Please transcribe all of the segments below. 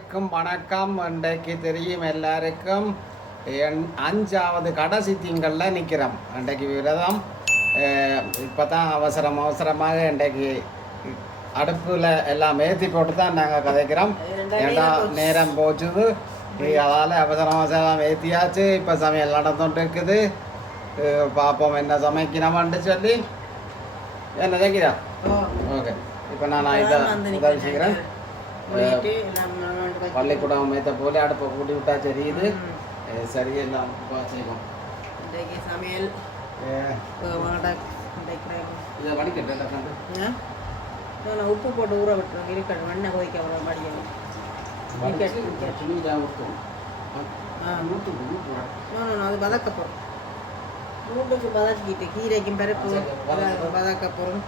அனைவருக்கும் வணக்கம். இன்றைக்கு தெரியும் எல்லாருக்கும் 5வது கடைசி திங்களில் நிற்கிறோம். இன்றைக்கு விரதம். இப்போ தான் அவசரமாக இன்றைக்கு அடுப்பில் எல்லாம் ஏற்றி போட்டு தான் நாங்கள் கதைக்கிறோம். ஏன்னா நேரம் போச்சுது, அதால் அவசரம் ஏற்றியாச்சு. இப்போ சமையல் நடந்துட்டு இருக்குது. பார்ப்போம் என்ன சமைக்கிறோம்னு சொல்லி. என்ன தைக்கிறா? ஓகே, இப்போ நான் இதை உதவி செய்கிறேன். பள்ளிக்கூடம் அமைத்த போல அடுப்பை கூட்டி விட்டா தெரியுது. சரியெல்லாம் செய்வோம். சமையல் இதை வடிக்கட்டேன். உப்பு போட்டு ஊற விட்டுருவோம். இருக்கட்டும், வெண்ணெய் கொதிக்க படிக்கணும். அது வதக்க போகிறோம். மூட்டுக்கு வதக்கிட்டு கீரைக்கும் பருப்பு வதக்க போகிறோம்.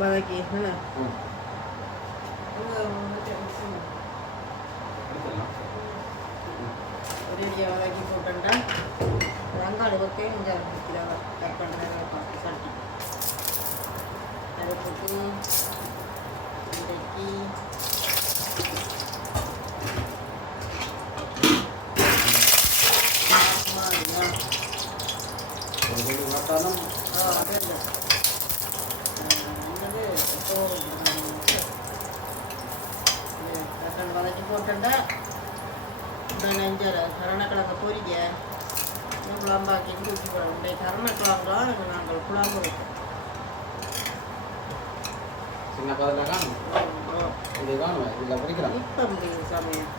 வதக்கி ஒரேடியாக வதக்கி போட்டோம்னா வெங்காயம் ஓகே கொஞ்சம் கட் பண்ணுறேன். சட்டி அதை போட்டு இன்றைக்கி வதக்கி போட்டோம்னா கருணக்கிழங்கு பொரிக்க குழம்பாக்கி ஊற்றி போடணும். கருணக்கிழங்குலாம் நாங்கள் குழம்பு வைப்போம். சின்ன பதில் காணும் இது காணுவேன். இதில் பிடிக்கிறோம். இப்போ முடியுது சமையல்.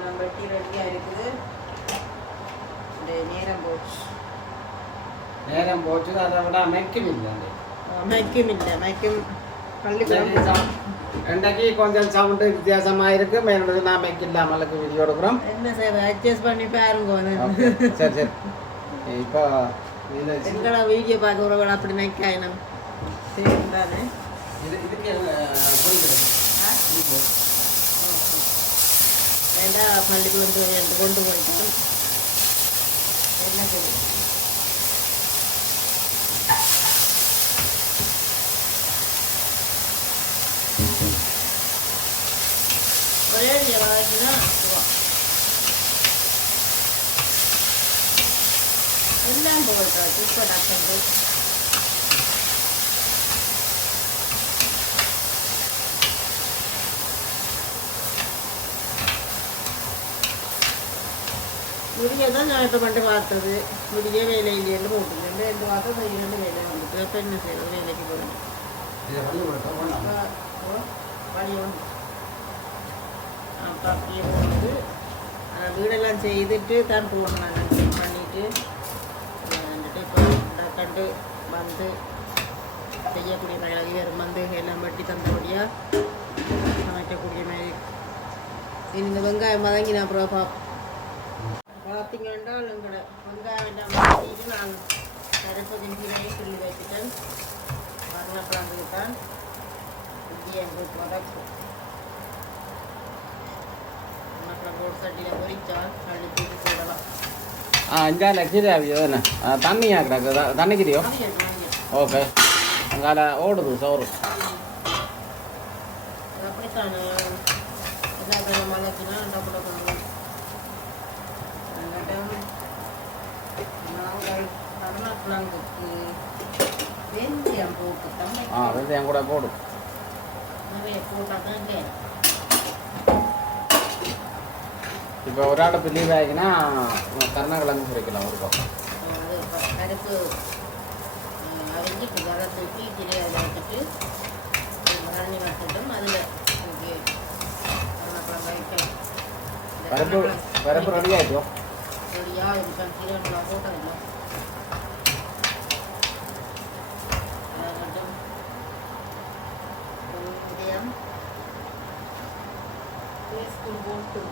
நம்ம வெட்டி ரெடியாக இருக்குது. நேரம் போச்சு. அதை விட மெக்கும் இல்லை. இன்றைக்கு கொஞ்சம் சவுண்டு வித்தியாசமாக இருக்கு. மேலே நான் மெக் இல்லாமலுக்கு வீடியோ எடுக்கிறோம். என்ன சார் அட்ஜஸ்ட் பண்ணி பாருங்க. சரி சரி. இப்போ எங்களோட வீடியோ பார்க்குறவங்க அப்படி மெக்காயினம் தானே. இதுக்கு வேண்டாம் பள்ளிக்கு கொண்டு போயிட்டோம். என்ன செய்ய ஒரே வதக்கினா எல்லாம் போட்டாச்சு. இப்போ டாக்டர் முடியதான் நான் இப்போ மட்டும் பார்த்தது. முடிய வேலை இல்லைன்னு போட்டுருக்கேன். ரெண்டு வாரம் செய்யணும். வேலை வந்துட்டு இப்போ என்ன செய்யணும்? வேலைக்கு போகணும். வழி ஒன்று அப்போ அப்படியே போகுது. வீடெல்லாம் செய்துட்டு தான் போகணும். நான் க்ளீன் பண்ணிவிட்டு வந்துட்டு இப்போ கண்டு வந்து செய்யக்கூடிய மாதிரி வந்து எல்லாம் வெட்டி தந்தபடியாக சமைக்கக்கூடிய மாதிரி. இந்த வெங்காயம் வதங்கி நான் அப்புறம் பார்த்தீங்கன்னா எங்களோட வெங்காயம் எல்லாம் வதக்கிட்டு நான் கருப்பதின் கீரையை சொல்லி வச்சுட்டேன். கருணக்கிழங்கு தான் எங்களுக்கு வதக்கும். ஒரு சட்டியில் பொரிச்சால் அழுத்திட்டு போடலாம். அஞ்சால கீரை தானே தண்ணியா கிடக்கு. தண்ணிக்கிறியோ? ஓகே. அங்கால ஓடுது சோறு. அப்படித்தானே எல்லா மழைக்குனா டப்பு டப்பு நாங்கள் கருணக்கிழங்குக்கு வெந்தயம் போட்டு வெந்தயம் கூட போடும். நிறைய போட்டால் தான் இல்லை. இப்போ ஒரு அடுப்பு லீவ் ஆகிங்கன்னா கருணக்கிழங்கு பொரிக்கலாம் ஒரு பக்கம். அது கருப்பு அரிஞ்சிட்டு வர தூக்கி கீரை அதில் வச்சுட்டு மரணி வச்சுட்டோம். அதில் கருணக்கிழங்கு வைக்கலாம். பருப்பு ரெடி ஆகிட்டோம். ரெடியாக இருக்கா? கீரை நல்லா போட்டதில்லை. இதயம் பேஸ்ட்டு போட்டு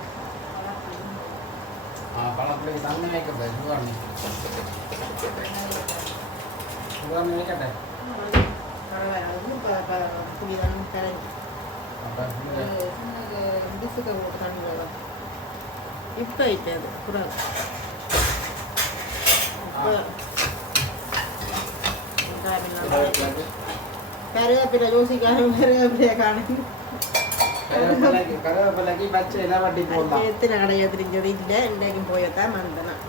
பழப்படி தண்ணி வைக்கட்டே. சுகர்னு வைக்கட்டே. புளிதான் கரைஞ்சி டிசுக்க போட்டு தண்ணி வரும். இப்போ ஆயிட்டு அது கூடாது. இப்போ வெங்காயம் கருவேப்பிலை யோசிக்காம கருவேப்பிலையை காணும் கருவேப்பிலைக்கு பச்சை எல்லாம் வட்டி போடலாம். எத்தனை கடையை தெரிஞ்சது இல்லை இன்றைக்கும் போயத்தான் வந்தேன்.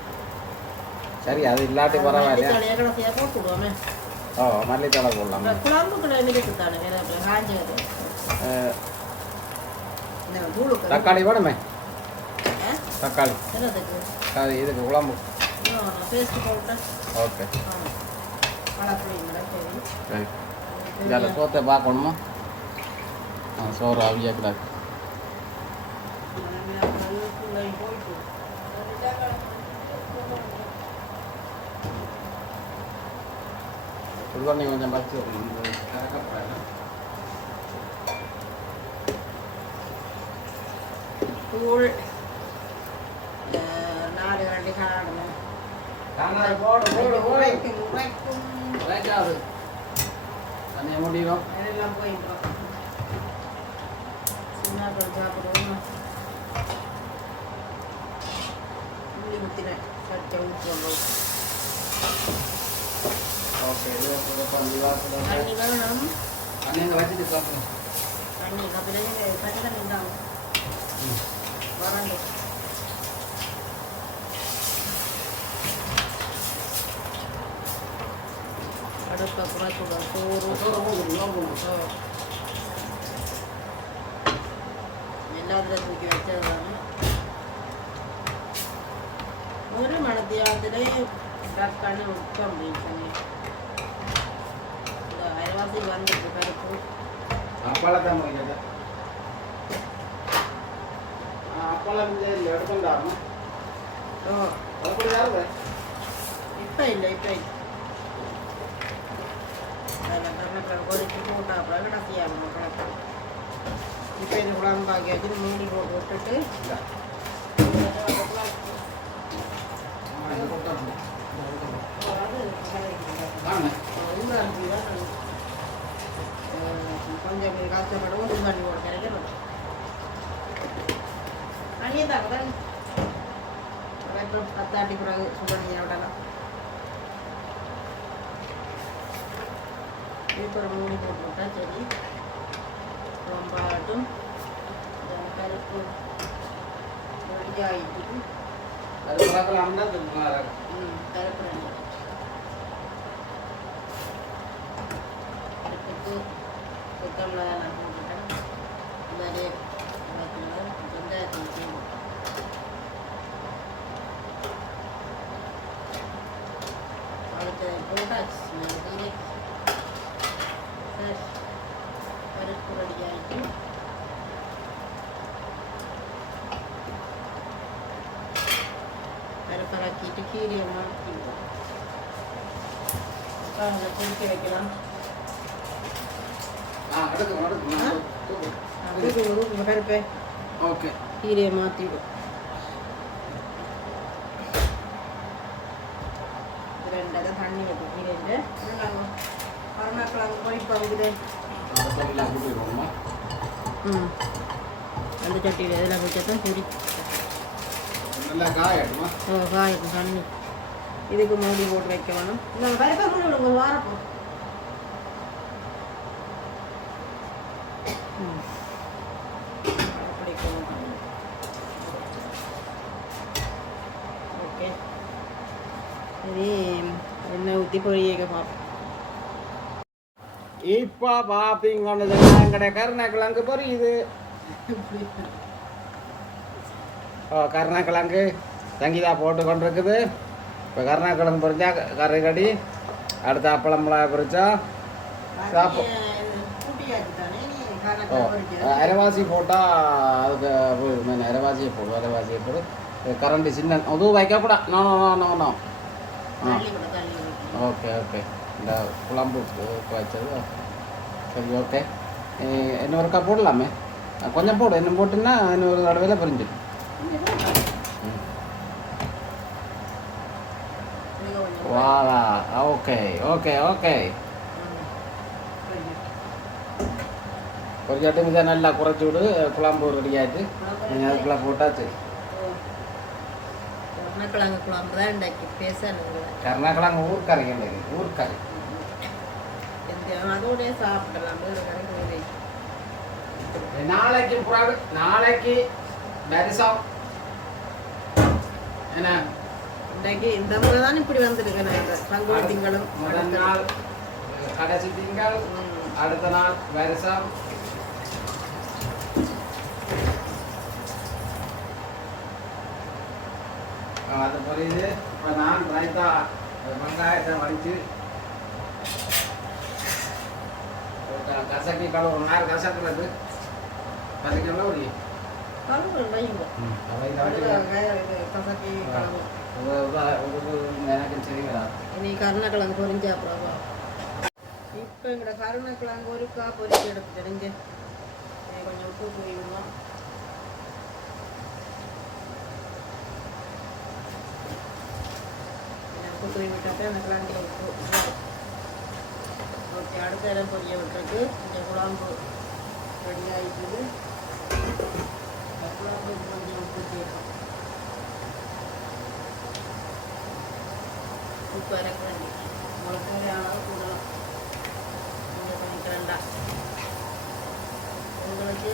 சரி அது இல்லாட்டி பரவாயில்ல. கடைசியாக போட்டுடுவோமே. ஓ மல்லித்தலை போடலாம். குழம்புக்குள்ள இருக்குதானே கருவேப்பிலை காஞ்சி தக்காளி வேணுமே. தக்காளி என்னதுக்கு அது இதுக்கு குழம்பு. பேஸ்ட் போட்டேன். ஓகே வளர்ப்புறீங்களா? சரி சரி இதில் சோத்தை பார்க்கணுமா? சோறு அவியா கூடாது. உருவண்ணி கொஞ்சம் பச்சு தூள் 4 கரண்டி காணணும். தண்ணியை முடியும். எல்லாம் போயிடும். சின்ன சாப்பிடுவோம். உள்ளி ஊற்றினேன் சட்டை ஊற்றுவோம். ஓகே இது தண்ணி வாசல் தண்ணி வேணும். தண்ணி அங்கே வச்சுட்டு சாப்பிடுவோம். தண்ணி அப்படியே தண்ணி தண்ணி இருந்தாங்க வராங்க. அடுப்பை குறைக்கூடாது. எல்லாத்துல தூக்கி வச்சதுதானே. ஒரு மணத்தியாலத்திலே தக்காளி உட்பம் அப்படின்னு இந்த அரைவாசி வந்துட்டு பருப்பு அப்பளத்தான் முடிஞ்சது. அப்பளம் எடுத்துட்டாருமா? அப்படி யாரு இப்போ இல்லை இப்போ இல்லை. அதில் கருணக்கிழங்கு கொதிச்சு போட்டா அப்புறம் கடைசியாகணும் கணக்கு. இப்போ இந்த குழம்பாக்கி வச்சு மூடி போட்டு விட்டுட்டு கொஞ்சம் கஷ்டப்படும் சுடுதண்ணி போட கிடைக்கணும். தண்ணியை தாங்க தண்ணி அப்புறம் 10 ஆட்டி பிறகு சுடுதண்ணியை விடலாம். இப்போ ஒரு மூடி போட்டு விட்டா சரி. ரொம்பாட்டும் பருப்பு ரெடி ஆகிட்டு கருப்பு ரெடி அடுப்புக்கு சுத்தமில் தான் நான் போட்டுட்டேன். நிறைய வெங்காயத்தை அடுத்து போட்டாச்சு. பருப்பு ரெடி ஆகிட்டு பருப்பராக்கிட்டு கீரையை மாற்றிடுவோம். கொதிக்க வைக்கலாம். பருப்பை ஓகே கீரையை மாற்றிடும். ரெண்டாவது தண்ணி வைக்கும் கீரையில் கருணக்கிழங்கு பொரிப்பாகுது. அந்த சட்டியில் எதில் வச்சாதான் பொரி காயக்கும் தண்ணி. இதுக்கு மூடி போட்டு வைக்க வேணும். இந்த பருப்பை மூடி விடுங்க வாரப்போ. ஓகே இது எண்ணெய் ஊற்றி பொரிக்க பார்ப்போம். இப்போ பார்த்தீங்கன்னு எங்கட கருணக்கிழங்கு பொரியுது. கருணக்கிழங்கு சங்கீதா போட்டு கொண்டு இருக்குது. இப்போ கருணக்கிழங்கு பொரிச்சா கறி கடி, அடுத்த அப்பளம்பழம் பொரிச்சா அரைவாசி போட்டால் அதுக்கு போயிடும். அரைவாசியை போடும், அரைவாசியை போடு. கரண்டி சின்ன அதுவும் வைக்கக்கூடா. No no no no. Okay okay இந்த குழம்பு வச்சது சரி. ஓகே இன்னொருக்கா போடலாமே. கொஞ்சம் போடு. இன்னும் போட்டுன்னா இன்னொரு தடவையில் பிரிஞ்சிடும். வாவா ஓகே ஓகே ஓகே. ஒரு சட்டு மிதா நல்லா குறைச்சி விடு. குழம்பு ரெடி ஆகிட்டு நீங்கள் அதுக்குள்ளே போட்டாச்சு. கருணக்கிழங்கு குழம்பு தான் இன்றைக்கு பேசணும். கருணக்கிழங்கு ஊர்க்கறி. ஊர்க்கறி எந்த அதோடய சாப்பிடலாம் வேறு கறி நாளைக்கு வருஷம் என்ன இன்றைக்கு இந்த முறை தான் இப்படி வந்துருக்கேன் பங்குனி திங்களும் முதல் நாள் கடைசி திங்கள் அடுத்த நாள் வருஷம் அது புரியுது. இப்போ நான் ரைத்தா வெங்காயத்தை வடித்து கசக்கி கழுவு ஒரு நேரம் கசக்குறது அதுக்கெல்லாம் ஒரு எனக்கு சரி வராது. இனி கருணக்கிழங்கு பொரிஞ்சு அப்புறம் இப்போ எங்கட கருணக்கிழங்கு ஒருக்கா பொரிச்சு எடுத்து தெரிஞ்சு கொஞ்சம் உப்பு போயிடுவோம். உப்பு போய் விட்டாக்க அந்த கிழங்கு உப்பு ஓகே. அடுத்த இடம் பொரிய விட்டுருக்கு. இந்த குழம்பு ரெடி ஆகிடுது. குழம்பு கொஞ்சம் உப்பு சேர்க்கும். உப்பு இறக்க வேண்டி உங்களுக்கு தேவையான கூட கொஞ்சம் பண்ணிக்கிறேன்டா. உங்களுக்கு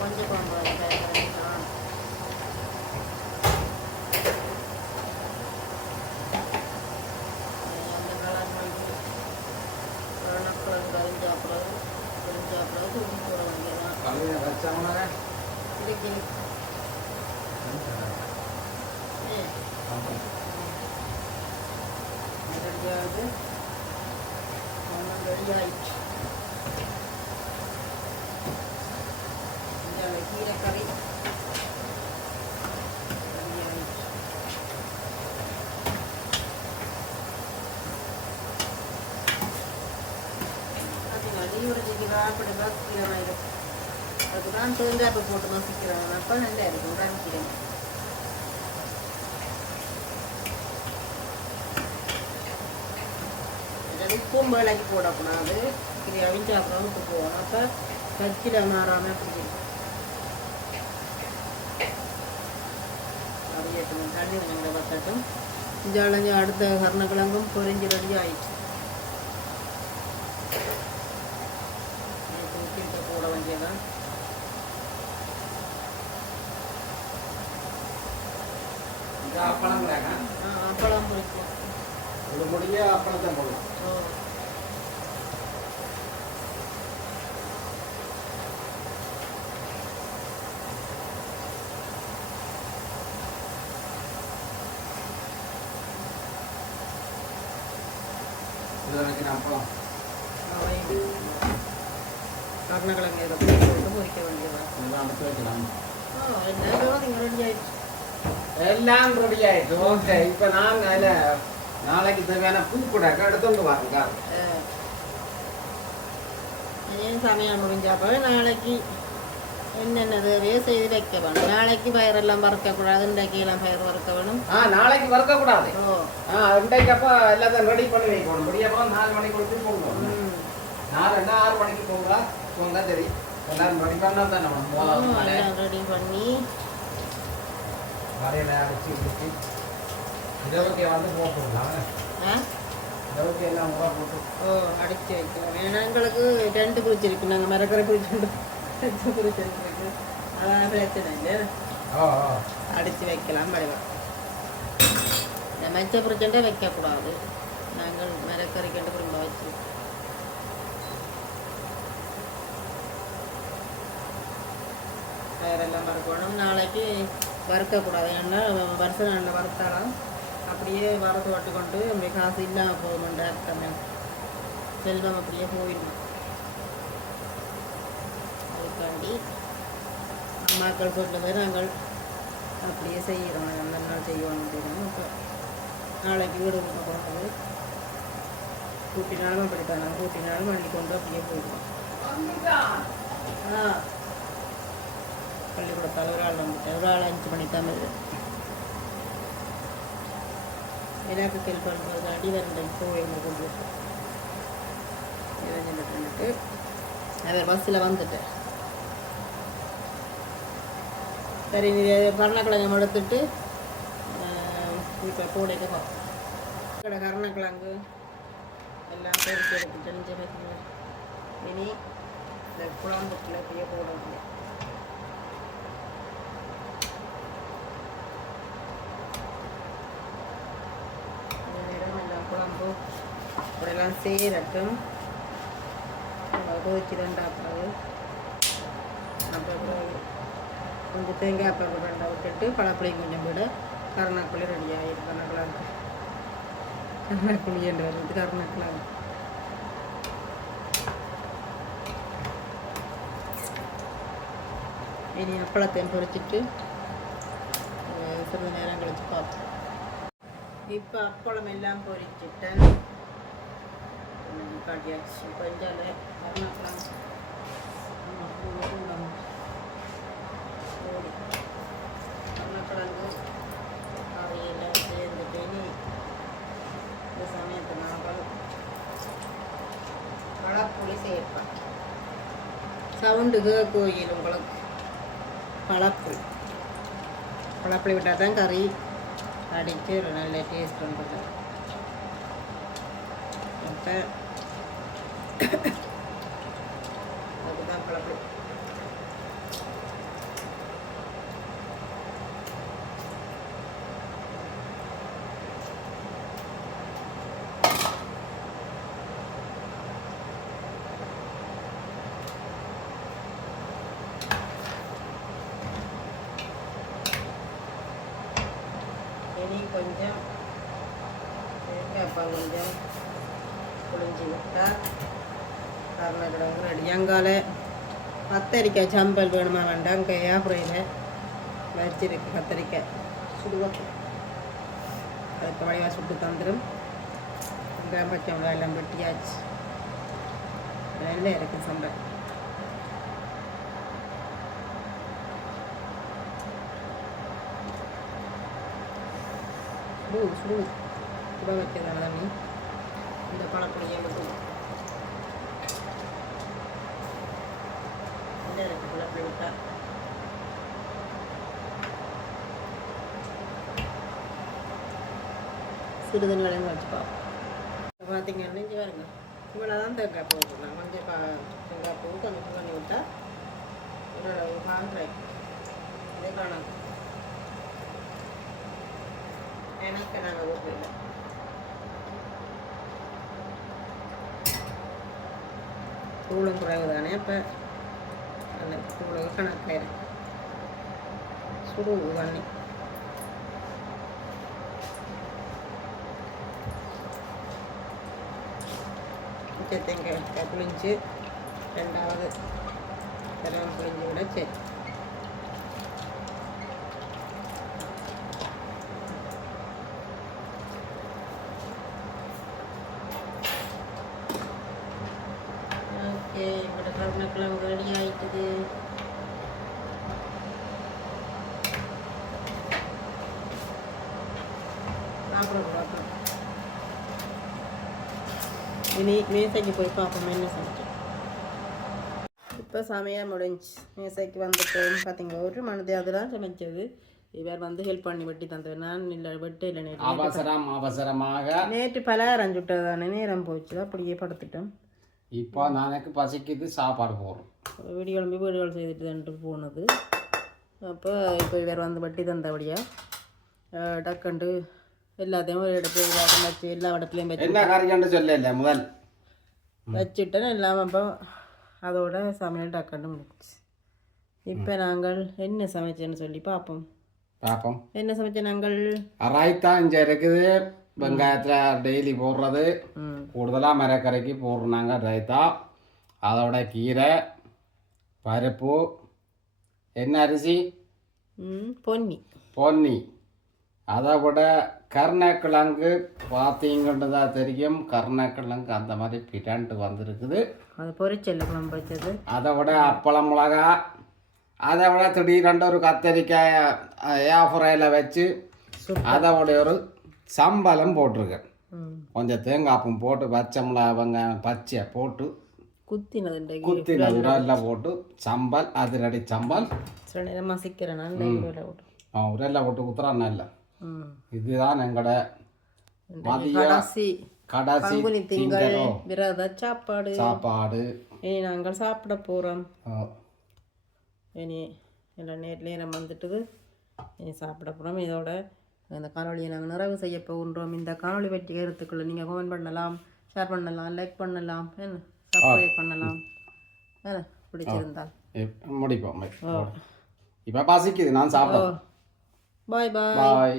கொஞ்சம் குழம்பு தேவையான அந்த கலர் பண்ணி கருணக்கிழங்கு கரிஞ்சாப்பிடவு தூக்கி போட வேண்டியதான். இதுக்கு ரெடியாகுது. ரெடி ஆயிடுச்சு. கீரைக்கறி ரெடி ஆயிடுச்சு. அது நடியோட ஜெயிக்கிறா அப்படி தான் கீரை அதுதான் தேங்காய் போட்டு மசிக்கிறேன். அப்போ நல்லா இருக்கும். காமிக்கிறேன். உப்பும் வேலைக்கு போடக்கூடாது. இது அவிஞ்ச அப்புறம் உப்பு போகணும். அப்போ கச்சில மாறாமல் அப்படி அறியட்டும். தண்ணி கொஞ்சம் பத்தட்டும். இஞ்சாலஞ்சு அடுத்த கருணக்கிழங்கும் பொரிஞ்சு ரெடி ஆயிடுச்சு. போட வேண்டியதான். அப்பளம் பொரிக்கும். ஒரு முடிய அப்பளத்தை போடலாம். கருணக்கிழங்கு இதை போட்டு பொரிக்க வேண்டியதான். அடுத்து வைக்கலாம். நீங்கள் ரெடி ஆயிடுச்சு. எல்லாம் ரெடி ஆயிடுச்சு. ஓகே. இப்போ நான் அதில் நாளைக்கு தேவையான பூ கூட எடுத்துட்டு வாங்க. ஏன் சமையல் முடிஞ்சாப்போ நாளைக்கு என்னென்ன தேவையோ செய்து வைக்க வேணும். நாளைக்கு பயிரெல்லாம் வறுக்கக்கூடாது. இன்றைக்கு எல்லாம் பயிர் வறுக்க வேணும். நாளைக்கு வறுக்கக்கூடாது. இன்றைக்கு அப்போ எல்லாத்தையும் ரெடி பண்ணி வைக்கணும். முடியப்போ 4 மணிக்கு கொடுத்து போகணும். 6 மணிக்கு போங்க சரி. எல்லாரும் ரெடி பண்ணால் தானே எல்லாம் ரெடி பண்ணி வரையில அடிச்சு கொடுத்து இரவுக்கு வந்து போட்டுடலாம். இரவுக்கு எல்லாம் ஊற போட்டு அடிச்சு வைக்கலாம். ஏன்னா எங்களுக்கு 2 குறிச்சி இருக்கு. நாங்கள் மரக்கரை குறிச்சு குறிச்சு இருக்கு. அதான் பிரச்சனை இல்லை. அடிச்சு வைக்கலாம். படிவம் மெச்ச பிரச்சனை வைக்கக்கூடாது. நாங்கள் மரக்கறி கண்டு குடும்ப வச்சு வேறெல்லாம் வறுக்கணும். நாளைக்கு வறுக்கக்கூடாது. ஏன்னா வருஷம் நாளில் வறுத்தாலும் அப்படியே வரத்து வட்டு கொண்டு அப்படியே காசு இல்லாமல் போகணுன்ற அர்த்தமே. செல்வம் அப்படியே போயிடணும். அதுக்காண்டி அம்மாக்கள் சொல்லுறது நாங்கள் அப்படியே செய்கிறோம். அந்த நாள் செய்வோம் அப்படின்னு. இப்போ நாளைக்கு வீடு போகிறது கூட்டினாலும் அப்படித்தான். நான் கூட்டினாலும் வண்டி கொண்டு அப்படியே போயிடுவோம். பள்ளிக்கூடத்தால் ஒரு ஆள் வந்துட்டேன். ஒரு ஆள் 5 மணிக்கு தான் வருது. எனக்கு ஹெல்ப் பண்ணுறதுக்காண்டி வேறு கோயிலுக்கு கொண்டு வந்துட்டு அவர் பஸ்ஸில் வந்துட்டேன். சரி, நீ கருணக்கிழங்கு எடுத்துட்டு இப்போ கூடைக்கு பார்ப்போம். கருணக்கிழங்கு எல்லாம் பொறுத்து எடுத்துட்டு இனி இந்த குழம்புக்குள்ள அப்படியே போடணும். இந்த நேரம் எல்லாம் குழம்பு அப்படியெல்லாம் சேரட்டும். கொதிச்சு ரெண்டாப்பாது அப்புறம் கொஞ்சம் தேங்காய் பால் ரெண்டா விட்டுட்டு பழப்புளி கொஞ்சம் விட கருணாக்குழி ரெடி ஆகிடும். கருணாக்குழம்பு கருணாக்குழி என்று வருது கருணாக்குழம்பு. இனி அப்பளத்தையும் பொரிச்சிட்டு சிறிது நேரம் கழிச்சு பார்ப்போம். இப்போ அப்பளம் எல்லாம் பொரிச்சிட்டேன், காட்டியாச்சு. கொஞ்சம் கருணாக்குழம்பு கருணக்கிழங்கு அவையெல்லாம் சேர்ந்துட்டு இந்த சமயத்தை நான் பழப்புளி சேர்ப்பேன். சவுண்டுக்கு கோயில் உங்களுக்கு பழப்புளி விட்டால் தான் கறி அடித்து ஒரு நல்ல டேஸ்ட் வந்துடும். அப்போ அதுதான் பழப்புளி. இனி கொஞ்சம் தேங்காய் பால் கொஞ்சம் புளிஞ்சு விட்டால் கருணக்கிழங்கு ரெடி. அங்கால கத்தரிக்காய் சம்பல் வேணுமா வேண்டாம், ஏப்ரலில் வச்சிருக்கு கத்தரிக்காய் சுடுவோம். அதுக்கு வழியாக சுட்டு தந்துடும். வெங்காயம் பச்சை மிளகாய் எல்லாம் வெட்டியாச்சு. நல்லா இருக்குது சம்பல். சுட வைக்கிறதான தண்ணி இந்த பழப்புளியை மட்டும் பழப்புளி விட்டா சிறிதன் விளையாங்க வச்சுப்பா. பார்த்தீங்கன்னா இங்கே வருங்க, இவ்வளோ தான் தேங்காய் பூ போடலாம். கொஞ்சம் தேங்காய் பூ கொஞ்சம் பண்ணி விட்டால் ஒரு காண்ட்ராய் இதே காணாது. எனக்கு நாங்கள் ஊற்றில்லை. தூளும் குறைவு தானே, அப்போ அந்த தூளு கணக்காயிரும். சுடுவு தண்ணி தேங்காய் புளிஞ்சு ரெண்டாவது தரம் புளிஞ்சு விட சரி. ஓகே, இப்போ கருணக்கிழங்கு ரெடி ஆகிட்டுது. சாப்பிடக்கூடாது. இனி மேசைக்கு போய் பார்ப்போம் என்ன சமைச்சோம். இப்போ சமையல் முடிஞ்சு மேசைக்கு வந்துட்டோம். பார்த்தீங்களா, ஒரு மனது அதெல்லாம் சமைச்சது. இவர் வந்து ஹெல்ப் பண்ணி வெட்டி தந்தவர். நான் இல்லை வெட்ட இல்லை. அவசரமாக நேற்று பலகாரம் சுட்டதானே, நேரம் போச்சு, அப்படியே படுத்துட்டோம். இப்போ நாளைக்கு பசிக்குது, சாப்பாடு போடுறோம். வீடுகள் செய்துட்டு போனது. அப்போ இப்போ இவர் வந்து வெட்டி தந்தபடியாக டக்குண்டு எல்லாத்தையும் ஒரு இடத்துல வச்சு எல்லா இடத்துலையும் வச்சு என்ன காரியம்னு சொல்லல முதல் வச்சுட்டேன் எல்லாம். அப்போ அதோட சமையல் டக்குண்டு முடிச்சு. இப்போ நாங்கள் என்ன சமைச்சேன்னு சொல்லி பார்ப்போம். என்ன சமைச்ச நாங்கள் ரைத்தா இங்கே இருக்குது. வெங்காயத்தில் டெய்லி போடுறது, கூடுதலாக மரக்கரைக்கு போடுறாங்க ரைத்தா. அதோட கீரை, பருப்பு, என்ன அரிசி, பொன்னி. அதை விட கருணக்கிழங்கு பார்த்தீங்கன்னு தான் தெரியும். கருணக்கிழங்கு அந்த மாதிரி பிடான்ட்டு வந்திருக்குது. அது பொரிச்சல் குழம்பு வச்சது. அதை விட அப்பளம் மிளகா, அதை விட திடீரெண்டு ஒரு கத்தரிக்காய் ஏஃப்ரையில் வச்சு அதை விட ஒரு சம்பளம் போட்டிருக்கேன். கொஞ்சம் தேங்காய்ப்பும் போட்டு பச்சை மிளகா வெங்காயம் பச்சையை போட்டு குத்தினது எல்லாம் போட்டு சம்பல், அதிரடி சம்பல் உரெல்லாம் போட்டு குத்துறா நல்ல. இதுதான் எங்களோட மதிய கடைசி சாப்பாடு. இனி நாங்கள் சாப்பிட போகிறோம். ஓ இனி எல்லாம் நேரம் வந்துட்டுது. இனி சாப்பிட போகிறோம். இதோட இந்த காணொலியை நாங்கள் நிறைவு செய்ய போகின்றோம். இந்த காணொலி பற்றி கருத்துக்களை நீங்கள் கமெண்ட் பண்ணலாம், ஷேர் பண்ணலாம், லைக் பண்ணலாம், சப்ஸ்கிரைப் பண்ணலாம். பிடிச்சிருந்தால் முடிப்போம். இப்போ பசிக்குது, நான் சாப்பிடுறேன். பாய் பாய் பாய்.